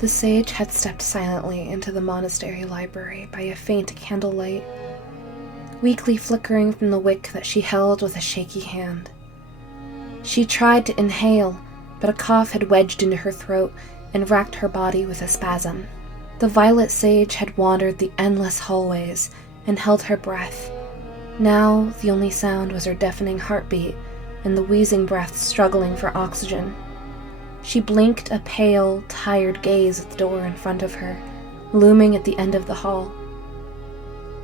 The sage had stepped silently into the monastery library by a faint candlelight, weakly flickering from the wick that she held with a shaky hand. She tried to inhale, but a cough had wedged into her throat and racked her body with a spasm. The violet sage had wandered the endless hallways and held her breath. Now the only sound was her deafening heartbeat and the wheezing breath struggling for oxygen. She blinked a pale, tired gaze at the door in front of her, looming at the end of the hall.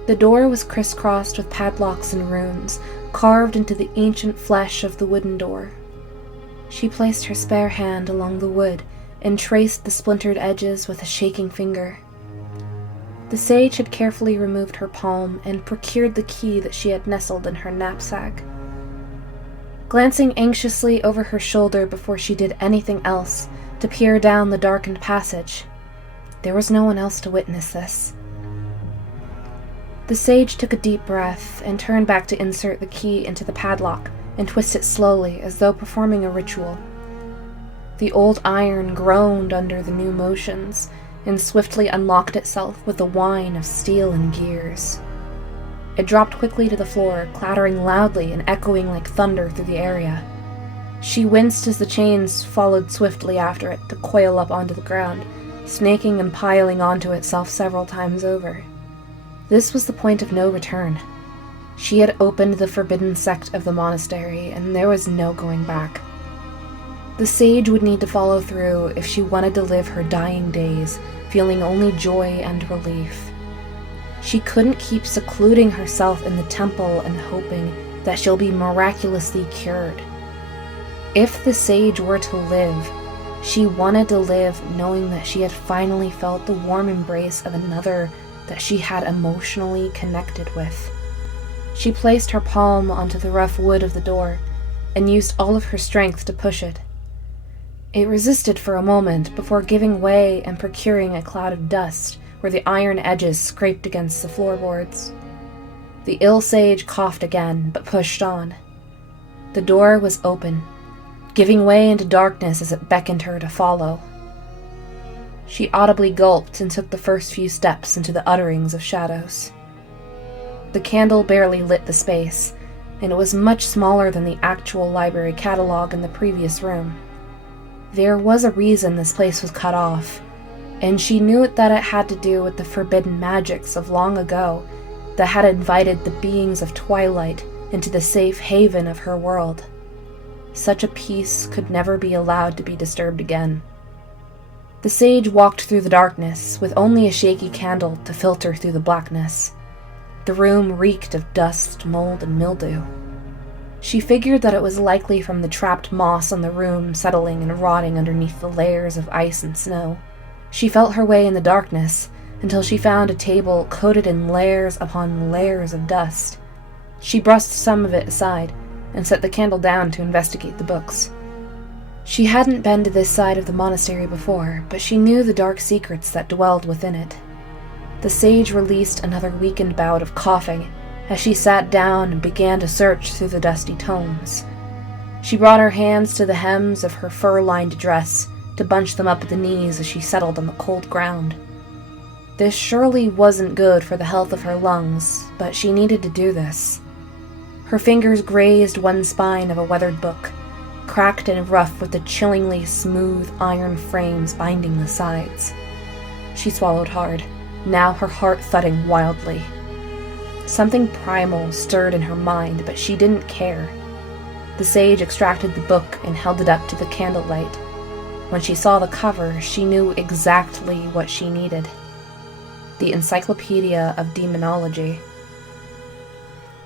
The door was crisscrossed with padlocks and runes, carved into the ancient flesh of the wooden door. She placed her spare hand along the wood and traced the splintered edges with a shaking finger. The sage had carefully removed her palm and procured the key that she had nestled in her knapsack. Glancing anxiously over her shoulder before she did anything else to peer down the darkened passage, there was no one else to witness this. The sage took a deep breath and turned back to insert the key into the padlock and twist it slowly as though performing a ritual. The old iron groaned under the new motions and swiftly unlocked itself with a whine of steel and gears. It dropped quickly to the floor, clattering loudly and echoing like thunder through the area. She winced as the chains followed swiftly after it to coil up onto the ground, snaking and piling onto itself several times over. This was the point of no return. She had opened the forbidden sect of the monastery, and there was no going back. The sage would need to follow through if she wanted to live her dying days, feeling only joy and relief. She couldn't keep secluding herself in the temple and hoping that she'll be miraculously cured. If the sage were to live, she wanted to live knowing that she had finally felt the warm embrace of another that she had emotionally connected with. She placed her palm onto the rough wood of the door and used all of her strength to push it. It resisted for a moment before giving way and procuring a cloud of dust where the iron edges scraped against the floorboards. The ill sage coughed again, but pushed on. The door was open, giving way into darkness as it beckoned her to follow. She audibly gulped and took the first few steps into the utterings of shadows. The candle barely lit the space, and it was much smaller than the actual library catalog in the previous room. There was a reason this place was cut off, and she knew that it had to do with the forbidden magics of long ago that had invited the beings of twilight into the safe haven of her world. Such a peace could never be allowed to be disturbed again. The sage walked through the darkness with only a shaky candle to filter through the blackness. The room reeked of dust, mold, and mildew. She figured that it was likely from the trapped moss on the room settling and rotting underneath the layers of ice and snow. She felt her way in the darkness until she found a table coated in layers upon layers of dust. She brushed some of it aside and set the candle down to investigate the books. She hadn't been to this side of the monastery before, but she knew the dark secrets that dwelled within it. The sage released another weakened bout of coughing as she sat down and began to search through the dusty tomes. She brought her hands to the hems of her fur-lined dress to bunch them up at the knees as she settled on the cold ground. This surely wasn't good for the health of her lungs, but she needed to do this. Her fingers grazed one spine of a weathered book, cracked and rough with the chillingly smooth iron frames binding the sides. She swallowed hard, now her heart thudding wildly. Something primal stirred in her mind, but she didn't care. The sage extracted the book and held it up to the candlelight. When she saw the cover, she knew exactly what she needed. The Encyclopedia of Demonology.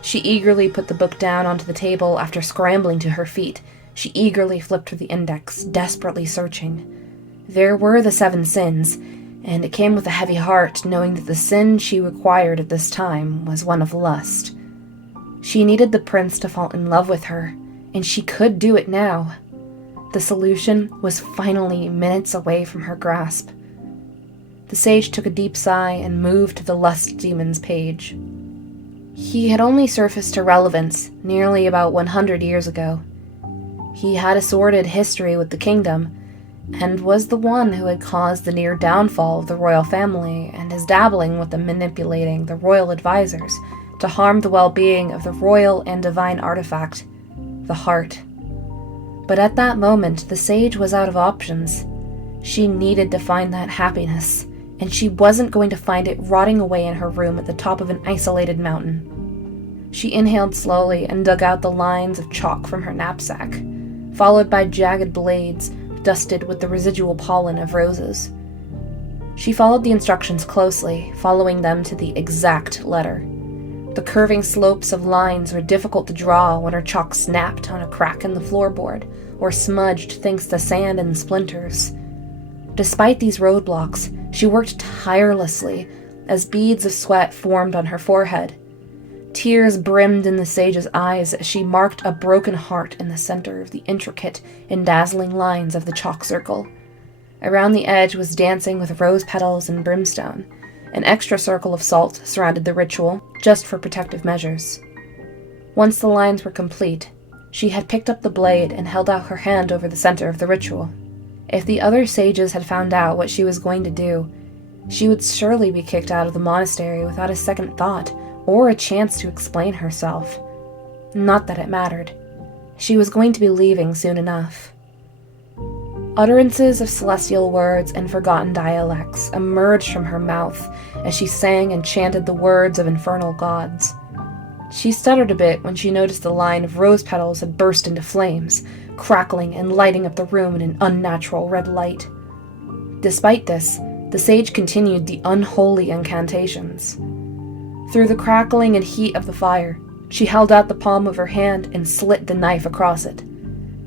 She eagerly put the book down onto the table after scrambling to her feet. She eagerly flipped through the index, desperately searching. There were the 7 sins, and it came with a heavy heart knowing that the sin she required at this time was one of lust. She needed the prince to fall in love with her, and she could do it now. The solution was finally minutes away from her grasp. The sage took a deep sigh and moved to the Lust Demon's page. He had only surfaced to relevance nearly about 100 years ago. He had a sordid history with the kingdom, and was the one who had caused the near downfall of the royal family and his dabbling with the manipulating the royal advisors to harm the well-being of the royal and divine artifact, the heart. But at that moment, the sage was out of options. She needed to find that happiness, and she wasn't going to find it rotting away in her room at the top of an isolated mountain. She inhaled slowly and dug out the lines of chalk from her knapsack, followed by jagged blades dusted with the residual pollen of roses. She followed the instructions closely, following them to the exact letter. The curving slopes of lines were difficult to draw when her chalk snapped on a crack in the floorboard, or smudged thanks to sand and splinters. Despite these roadblocks, she worked tirelessly as beads of sweat formed on her forehead. Tears brimmed in the sage's eyes as she marked a broken heart in the center of the intricate and dazzling lines of the chalk circle. Around the edge was dancing with rose petals and brimstone. An extra circle of salt surrounded the ritual, just for protective measures. Once the lines were complete, she had picked up the blade and held out her hand over the center of the ritual. If the other sages had found out what she was going to do, she would surely be kicked out of the monastery without a second thought or a chance to explain herself. Not that it mattered. She was going to be leaving soon enough. Utterances of celestial words and forgotten dialects emerged from her mouth as she sang and chanted the words of infernal gods. She stuttered a bit when she noticed the line of rose petals had burst into flames, crackling and lighting up the room in an unnatural red light. Despite this, the sage continued the unholy incantations. Through the crackling and heat of the fire, she held out the palm of her hand and slit the knife across it.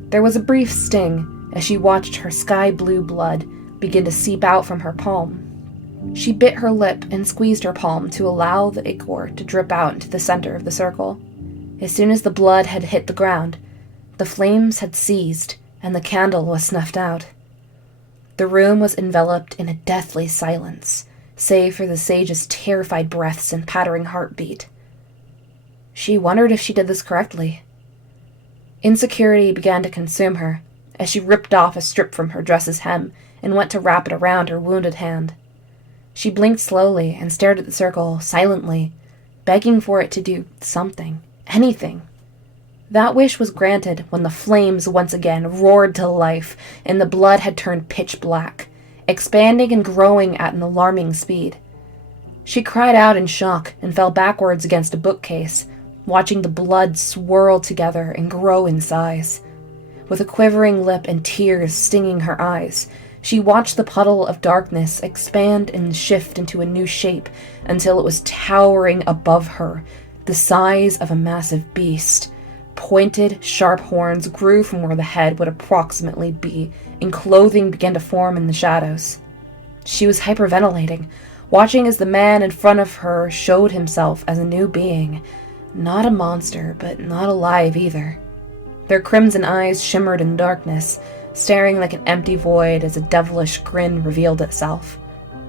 There was a brief sting as she watched her sky-blue blood begin to seep out from her palm. She bit her lip and squeezed her palm to allow the ichor to drip out into the center of the circle. As soon as the blood had hit the ground, the flames had ceased and the candle was snuffed out. The room was enveloped in a deathly silence, save for the sage's terrified breaths and pattering heartbeat. She wondered if she did this correctly. Insecurity began to consume her as she ripped off a strip from her dress's hem and went to wrap it around her wounded hand. She blinked slowly and stared at the circle silently, begging for it to do something, anything. That wish was granted when the flames once again roared to life and the blood had turned pitch black, expanding and growing at an alarming speed. She cried out in shock and fell backwards against a bookcase, watching the blood swirl together and grow in size. With a quivering lip and tears stinging her eyes, she watched the puddle of darkness expand and shift into a new shape until it was towering above her, the size of a massive beast. Pointed, sharp horns grew from where the head would approximately be, and clothing began to form in the shadows. She was hyperventilating, watching as the man in front of her showed himself as a new being. Not a monster, but not alive either. Their crimson eyes shimmered in darkness, staring like an empty void as a devilish grin revealed itself.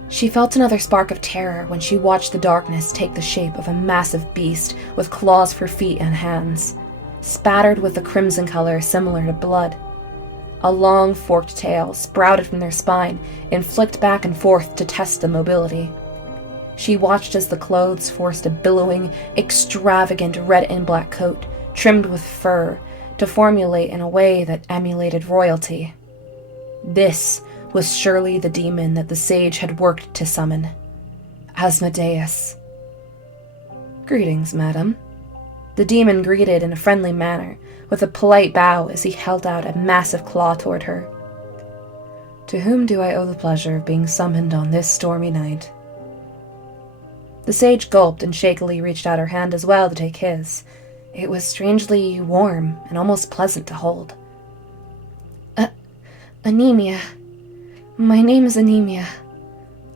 She felt another spark of terror when she watched the darkness take the shape of a massive beast with claws for feet and hands, spattered with a crimson color similar to blood. A long forked tail sprouted from their spine and flicked back and forth to test the mobility. She watched as the clothes forced a billowing, extravagant red and black coat, trimmed with fur, to formulate in a way that emulated royalty. This was surely the demon that the sage had worked to summon. Asmodeus. "Greetings, madam." The demon greeted in a friendly manner, with a polite bow as he held out a massive claw toward her. "To whom do I owe the pleasure of being summoned on this stormy night?" The sage gulped and shakily reached out her hand as well to take his. It was strangely warm and almost pleasant to hold. Anemia. My name is Anemia.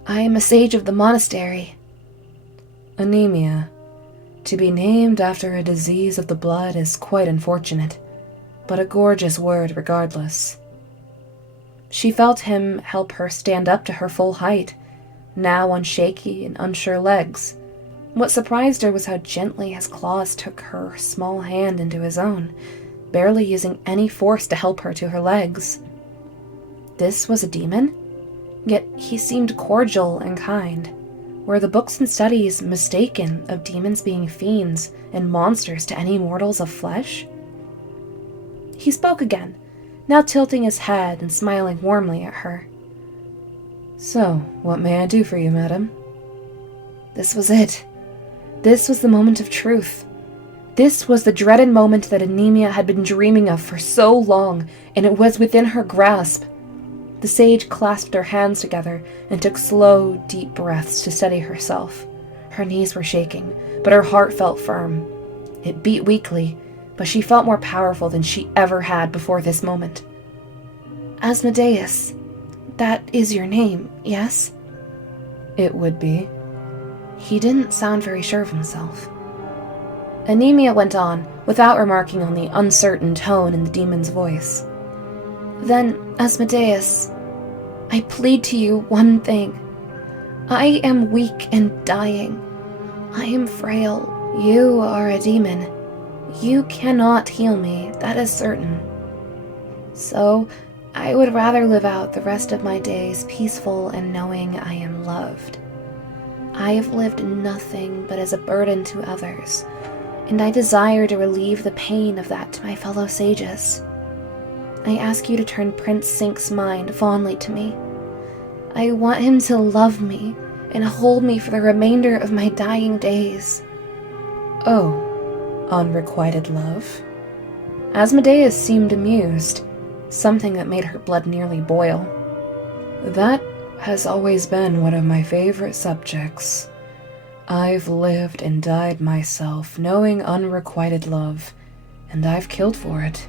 I am a sage of the monastery." "Anemia. To be named after a disease of the blood is quite unfortunate, but a gorgeous word regardless." She felt him help her stand up to her full height, now on shaky and unsure legs. What surprised her was how gently his claws took her small hand into his own, barely using any force to help her to her legs. this was a demon? Yet he seemed cordial and kind. Were the books and studies mistaken of demons being fiends and monsters to any mortals of flesh? He spoke again, now tilting his head and smiling warmly at her. "So, what may I do for you, madam?" This was it. This was the moment of truth. This was the dreaded moment that Anemia had been dreaming of for so long, and it was within her grasp. The sage clasped her hands together and took slow, deep breaths to steady herself. Her knees were shaking, but her heart felt firm. It beat weakly, but she felt more powerful than she ever had before this moment. "Asmodeus, that is your name, yes?" "It would be." He didn't sound very sure of himself. Anemia went on, without remarking on the uncertain tone in the demon's voice. "Then, Asmodeus, I plead to you one thing. I am weak and dying. I am frail. You are a demon. You cannot heal me, that is certain. So, I would rather live out the rest of my days peaceful and knowing I am loved. I have lived nothing but as a burden to others, and I desire to relieve the pain of that to my fellow sages. I ask you to turn Prince Sink's mind fondly to me. I want him to love me and hold me for the remainder of my dying days." "Oh, unrequited love?" Asmodeus seemed amused, something that made her blood nearly boil. "That has always been one of my favorite subjects. I've lived and died myself knowing unrequited love, and I've killed for it.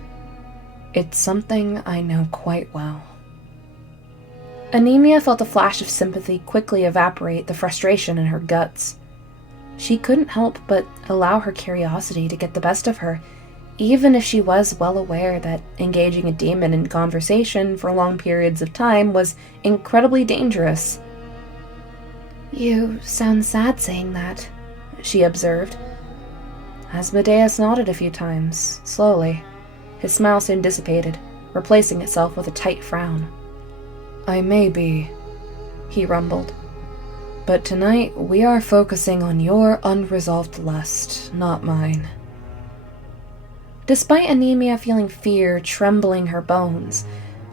It's something I know quite well." Anemia felt a flash of sympathy quickly evaporate the frustration in her guts. She couldn't help but allow her curiosity to get the best of her, even if she was well aware that engaging a demon in conversation for long periods of time was incredibly dangerous. "You sound sad saying that," she observed. Asmodeus nodded a few times, slowly. His smile soon dissipated, replacing itself with a tight frown. "I may be," he rumbled. "But tonight we are focusing on your unresolved lust, not mine." Despite Anemia feeling fear trembling her bones,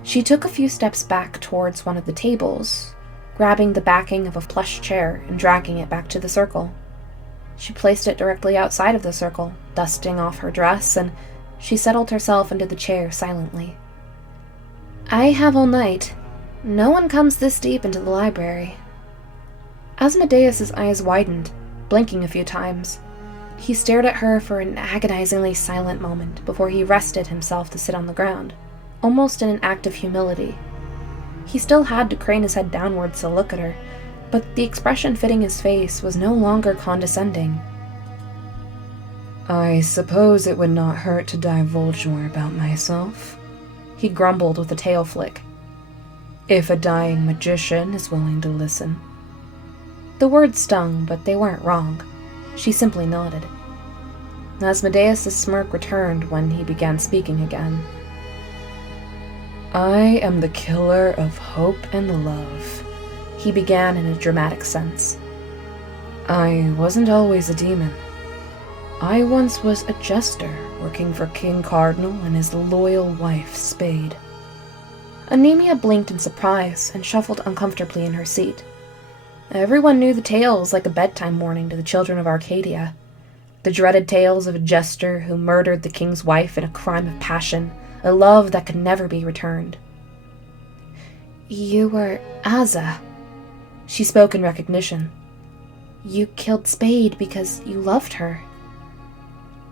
she took a few steps back towards one of the tables, grabbing the backing of a plush chair and dragging it back to the circle. She placed it directly outside of the circle, dusting off her dress, and she settled herself into the chair silently. "I have all night. No one comes this deep into the library." Asmodeus's eyes widened, blinking a few times. He stared at her for an agonizingly silent moment before he rested himself to sit on the ground, almost in an act of humility. He still had to crane his head downwards to look at her, but the expression fitting his face was no longer condescending. "I suppose it would not hurt to divulge more about myself," he grumbled with a tail flick. "If a dying magician is willing to listen." The words stung, but they weren't wrong. She simply nodded. Asmodeus' smirk returned when he began speaking again. "I am the killer of hope and love," he began in a dramatic sense. "I wasn't always a demon. I once was a jester working for King Cardinal and his loyal wife, Spade." Anemia blinked in surprise and shuffled uncomfortably in her seat. Everyone knew the tales like a bedtime warning to the children of Arcadia. The dreaded tales of a jester who murdered the king's wife in a crime of passion, a love that could never be returned. "You were Asa," she spoke in recognition. "You killed Spade because you loved her."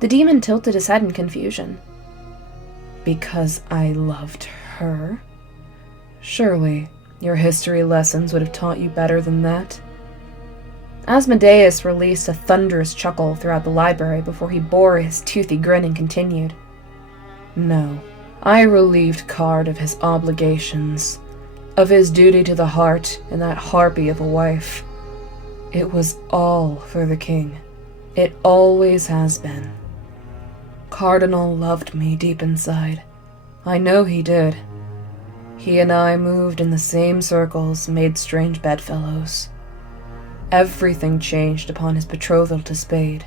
The demon tilted his head in confusion. "Because I loved her? Surely your history lessons would have taught you better than that." Asmodeus released a thunderous chuckle throughout the library before he bore his toothy grin and continued. "No, I relieved Card of his obligations, of his duty to the heart and that harpy of a wife. It was all for the king. It always has been. Cardinal loved me deep inside. I know he did. He and I moved in the same circles, made strange bedfellows. Everything changed upon his betrothal to Spade.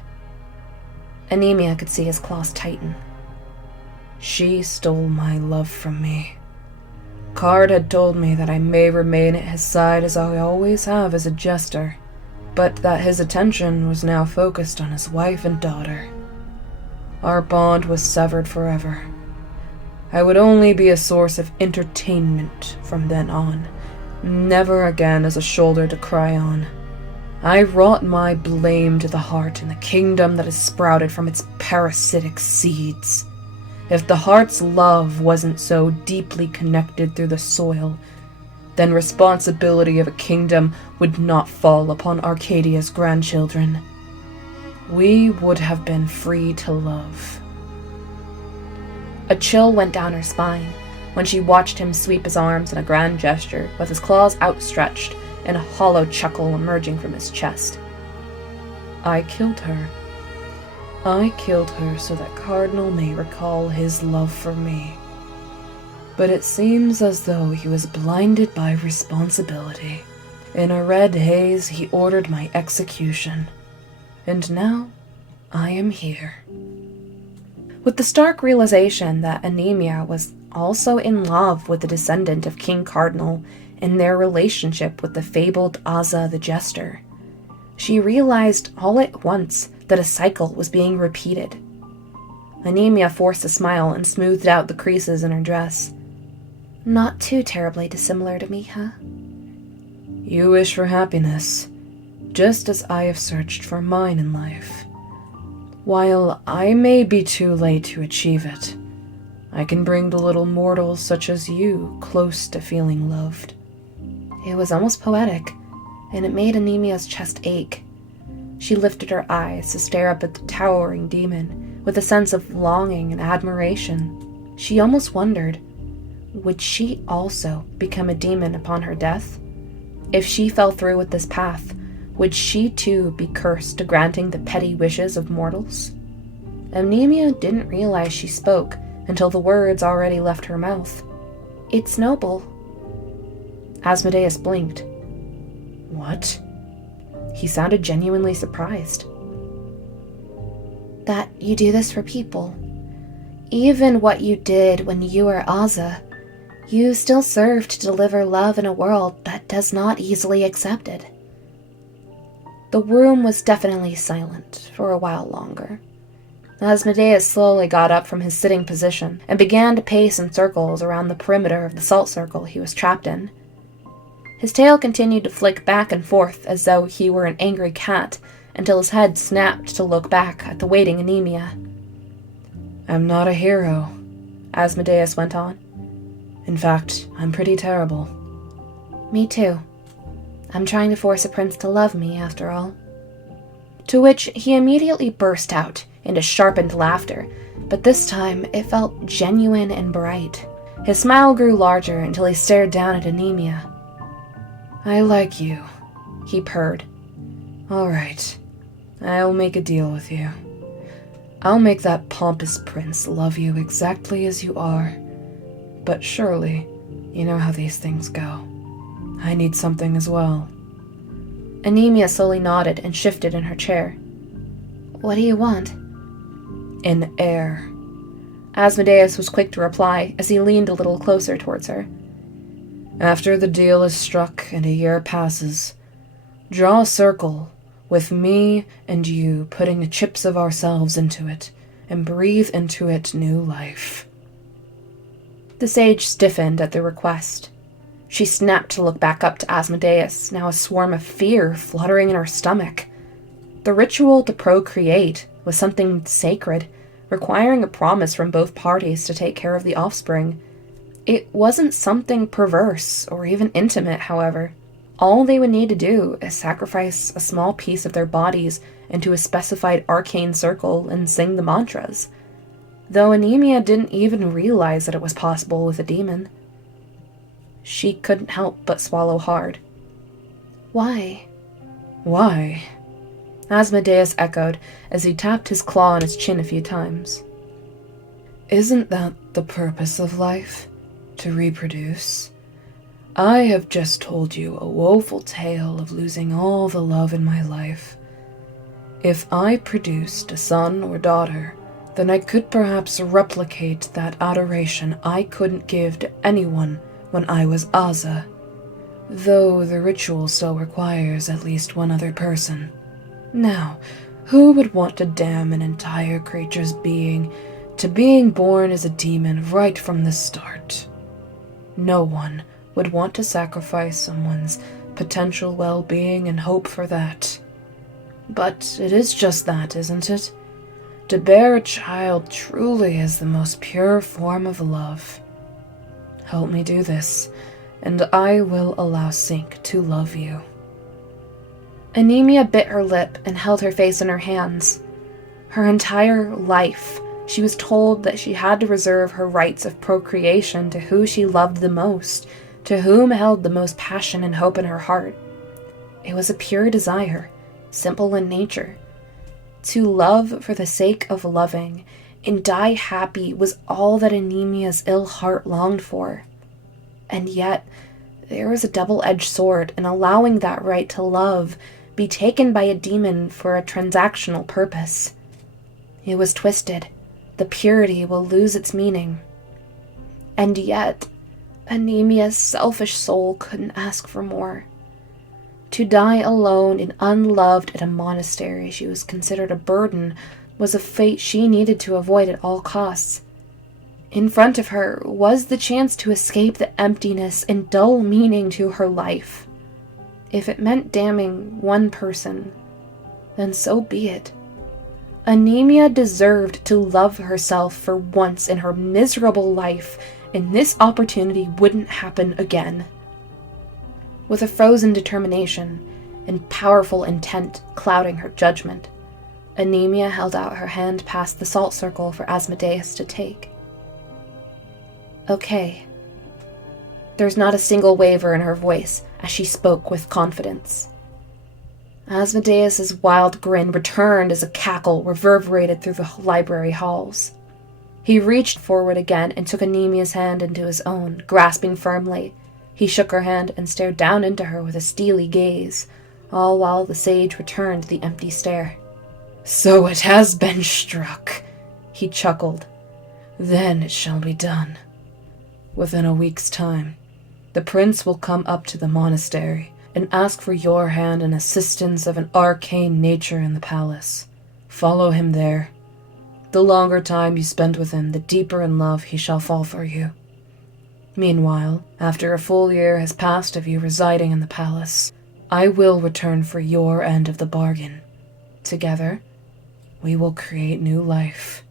Anemia could see his claws tighten. She stole my love from me. Card had told me that I may remain at his side as I always have as a jester, but that his attention was now focused on his wife and daughter. Our bond was severed forever. I would only be a source of entertainment from then on, never again as a shoulder to cry on. I wrought my blame to the heart in the kingdom that has sprouted from its parasitic seeds. If the heart's love wasn't so deeply connected through the soil, then responsibility of a kingdom would not fall upon Arcadia's grandchildren. We would have been free to love. A chill went down her spine when she watched him sweep his arms in a grand gesture with his claws outstretched and a hollow chuckle emerging from his chest. I killed her. I killed her so that Cardinal may recall his love for me. But it seems as though he was blinded by responsibility. In a red haze, he ordered my execution. And now, I am here. With the stark realization that Anemia was also in love with the descendant of King Cardinal and their relationship with the fabled Azza the Jester, she realized all at once that a cycle was being repeated. Anemia forced a smile and smoothed out the creases in her dress. Not too terribly dissimilar to me, huh? You wish for happiness, just as I have searched for mine in life. While I may be too late to achieve it, I can bring the little mortals such as you close to feeling loved. It was almost poetic, and it made Anemia's chest ache. She lifted her eyes to stare up at the towering demon with a sense of longing and admiration. She almost wondered, would she also become a demon upon her death? If she fell through with this path, would she too be cursed to granting the petty wishes of mortals? Anemia didn't realize she spoke until the words already left her mouth. It's noble. Asmodeus blinked. What? He sounded genuinely surprised. That you do this for people. Even what you did when you were Azza, you still serve to deliver love in a world that does not easily accept it. The room was definitely silent for a while longer. Asmodeus slowly got up from his sitting position and began to pace in circles around the perimeter of the salt circle he was trapped in. His tail continued to flick back and forth as though he were an angry cat until his head snapped to look back at the waiting Anemia. I'm not a hero, Asmodeus went on. In fact, I'm pretty terrible. Me too. I'm trying to force a prince to love me, after all. To which he immediately burst out into sharpened laughter, but this time it felt genuine and bright. His smile grew larger until he stared down at Anemia. I like you, he purred. All right, I'll make a deal with you. I'll make that pompous prince love you exactly as you are. But surely, you know how these things go. I need something as well. Anemia slowly nodded and shifted in her chair. What do you want? An heir. Asmodeus was quick to reply as he leaned a little closer towards her. After the deal is struck and a year passes, draw a circle with me and you putting the chips of ourselves into it and breathe into it new life. The sage stiffened at the request. She snapped to look back up to Asmodeus, now a swarm of fear fluttering in her stomach. The ritual to procreate was something sacred, requiring a promise from both parties to take care of the offspring. It wasn't something perverse or even intimate, however. All they would need to do is sacrifice a small piece of their bodies into a specified arcane circle and sing the mantras. Though Anemia didn't even realize that it was possible with a demon. She couldn't help but swallow hard. Why? Why? Asmodeus echoed as he tapped his claw on his chin a few times. Isn't that the purpose of life? to reproduce. I have just told you a woeful tale of losing all the love in my life. If I produced a son or daughter, then I could perhaps replicate that adoration I couldn't give to anyone when I was Aza, though the ritual still requires at least one other person. Now, who would want to damn an entire creature's being to being born as a demon right from the start? No one would want to sacrifice someone's potential well-being and hope for that. But it is just that, isn't it? To bear a child truly is the most pure form of love. Help me do this, and I will allow Sync to love you. Anemia bit her lip and held her face in her hands. Her entire life, she was told that she had to reserve her rights of procreation to who she loved the most, to whom held the most passion and hope in her heart. It was a pure desire, simple in nature. To love for the sake of loving and die happy was all that Anemia's ill heart longed for. And yet, there was a double-edged sword in allowing that right to love be taken by a demon for a transactional purpose. It was twisted. The purity will lose its meaning. And yet, Anemia's selfish soul couldn't ask for more. To die alone and unloved at a monastery she was considered a burden was a fate she needed to avoid at all costs. In front of her was the chance to escape the emptiness and dull meaning to her life. If it meant damning one person, then so be it. Anemia deserved to love herself for once in her miserable life, and this opportunity wouldn't happen again. With a frozen determination and powerful intent clouding her judgment, Anemia held out her hand past the salt circle for Asmodeus to take. Okay. There's not a single waver in her voice as she spoke with confidence. Asmodeus's wild grin returned as a cackle reverberated through the library halls. He reached forward again and took Anemia's hand into his own, grasping firmly. He shook her hand and stared down into her with a steely gaze, all while the sage returned the empty stare. So it has been struck, he chuckled. Then it shall be done. Within a week's time, the prince will come up to the monastery and ask for your hand and assistance of an arcane nature in the palace. Follow him there. The longer time you spend with him, the deeper in love he shall fall for you. Meanwhile, after a full year has passed of you residing in the palace, I will return for your end of the bargain. Together, we will create new life.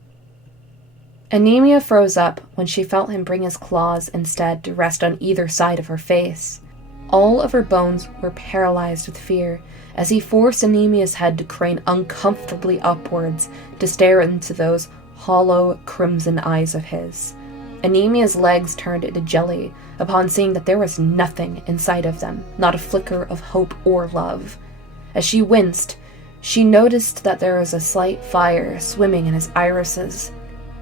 Anemia froze up when she felt him bring his claws instead to rest on either side of her face. All of her bones were paralyzed with fear as he forced Anemia's head to crane uncomfortably upwards to stare into those hollow, crimson eyes of his. Anemia's legs turned into jelly upon seeing that there was nothing inside of them, not a flicker of hope or love. As she winced, she noticed that there was a slight fire swimming in his irises.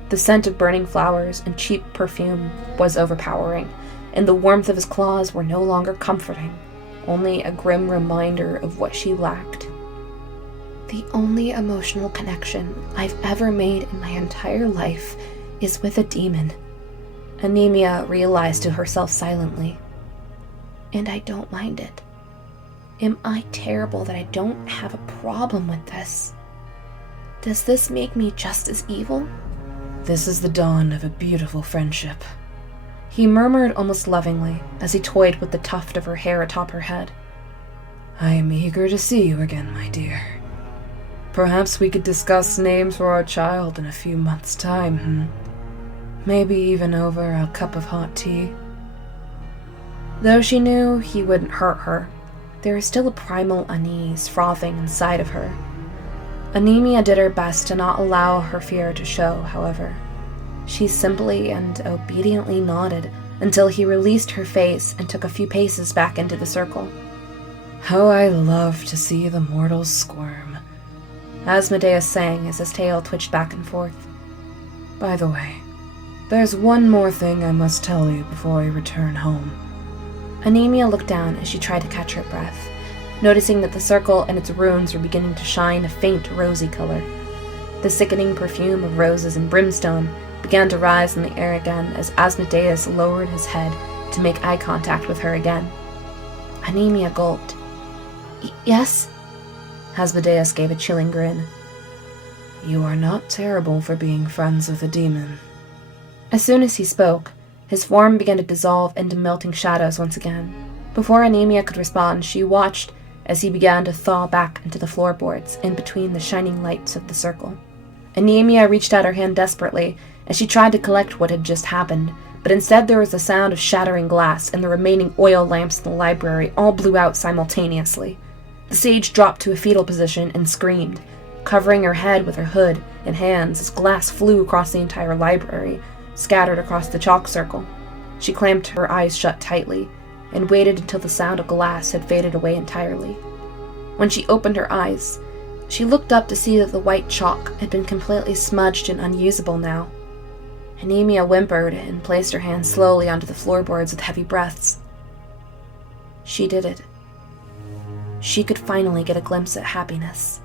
The scent of burning flowers and cheap perfume was overpowering, and the warmth of his claws were no longer comforting, only a grim reminder of what she lacked. The only emotional connection I've ever made in my entire life is with a demon, Anemia realized to herself silently. And I don't mind it. Am I terrible that I don't have a problem with this? Does this make me just as evil? This is the dawn of a beautiful friendship, he murmured almost lovingly as he toyed with the tuft of her hair atop her head. I am eager to see you again, my dear. Perhaps we could discuss names for our child in a few months' time, Maybe even over a cup of hot tea. Though she knew he wouldn't hurt her, there was still a primal unease frothing inside of her. Anemia did her best to not allow her fear to show, however. She simply and obediently nodded until he released her face and took a few paces back into the circle. How I love to see the mortals squirm, Asmodeus sang as his tail twitched back and forth. By the way, There's one more thing I must tell you before I return home. Anemia looked down as she tried to catch her breath, noticing that the circle and its runes were beginning to shine a faint rosy color. The sickening perfume of roses and brimstone began to rise in the air again as Asmodeus lowered his head to make eye contact with her again. Anemia gulped. Yes? Asmodeus gave a chilling grin. You are not terrible for being friends with a demon. As soon as he spoke, his form began to dissolve into melting shadows once again. Before Anemia could respond, she watched as he began to thaw back into the floorboards in between the shining lights of the circle. Anemia reached out her hand desperately as she tried to collect what had just happened, but instead there was the sound of shattering glass, and the remaining oil lamps in the library all blew out simultaneously. The sage dropped to a fetal position and screamed, covering her head with her hood and hands as glass flew across the entire library, scattered across the chalk circle. She clamped her eyes shut tightly and waited until the sound of glass had faded away entirely. When she opened her eyes, she looked up to see that the white chalk had been completely smudged and unusable now. Anemia whimpered and placed her hand slowly onto the floorboards with heavy breaths. She did it. She could finally get a glimpse at happiness.